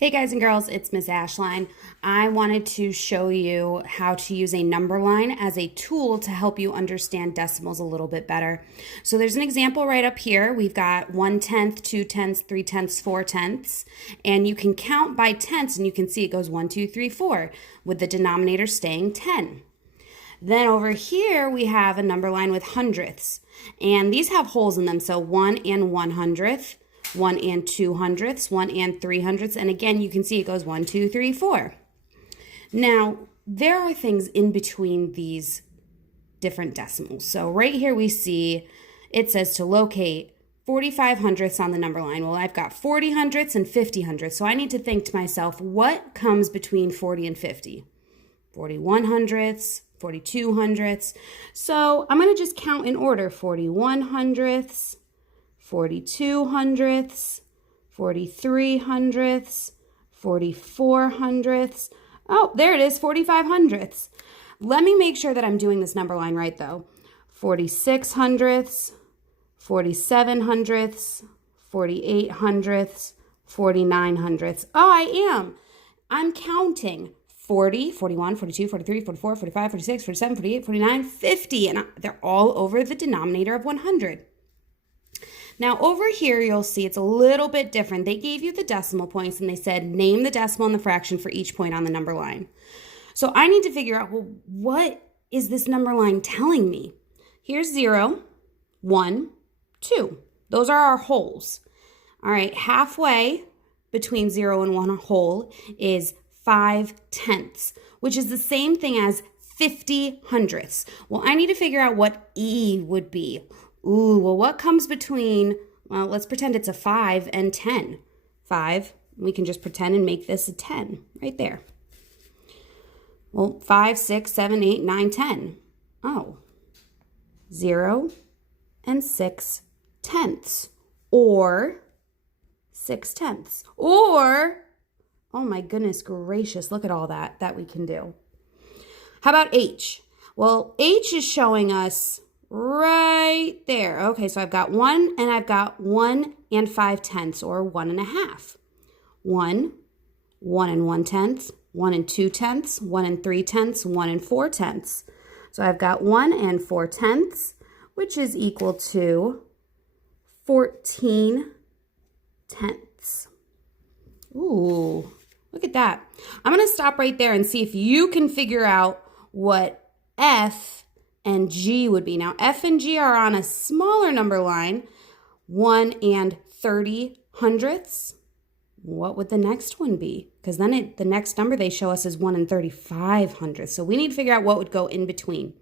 Hey guys and girls, it's Miss Ashline. I wanted to show you how to use a number line as a tool to help you understand decimals a little bit better. So there's an example right up here. We've got 1/10, 2/10, 3/10, 4/10, and you can count by tenths and you can see it goes 1, 2, 3, 4 with the denominator staying 10. Then over here we have a number line with hundredths, and these have holes in them, so 1 and 1/100th, 1 and 2/100ths, 1 and 3/100ths, and again you can see it goes 1, 2, 3, 4. Now there are things in between these different decimals. So right here we see it says to locate 45 hundredths on the number line. Well, I've got 40 hundredths and 50 hundredths, so I need to think to myself, what comes between 40 and 50? 41 hundredths, 42 hundredths. So I'm going to just count in order: 41 hundredths, 42 hundredths, 43 hundredths, 44 hundredths. Oh, there it is, 45 hundredths. Let me make sure that I'm doing this number line right though. 46 hundredths, 47 hundredths, 48 hundredths, 49 hundredths. Oh, I am. I'm counting 40, 41, 42, 43, 44, 45, 46, 47, 48, 49, 50, and they're all over the denominator of 100. Now over here, you'll see it's a little bit different. They gave you the decimal points and they said, name the decimal and the fraction for each point on the number line. So I need to figure out, well, what is this number line telling me? Here's 0, 1, 2. Those are our holes. All right, halfway between 0 and 1 whole is 5/10, which is the same thing as 50 hundredths. Well, I need to figure out what E would be. Ooh, well, what comes between, well, let's pretend it's a 5 and 10. 5, we can just pretend and make this a 10 right there. Well, 5, 6, 7, 8, 9, 10. Oh, 0 and 6/10, or 6/10, or, oh my goodness gracious, look at all that we can do. How about H? Well, H is showing us right there. Okay, so I've got 1 and I've got 1 and 5/10, or 1 1/2. 1, 1 and 1/10, 1 and 2/10, 1 and 3/10, 1 and 4/10. So I've got 1 and 4/10, which is equal to 14/10. Ooh, look at that. I'm going to stop right there and see if you can figure out what F and G would be. Now, F and G are on a smaller number line, 1 and 30 hundredths. What would the next one be? Because then the next number they show us is 1 and 35 hundredths. So we need to figure out what would go in between.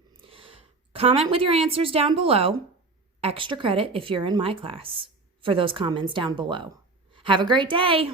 Comment with your answers down below. Extra credit if you're in my class for those comments down below. Have a great day.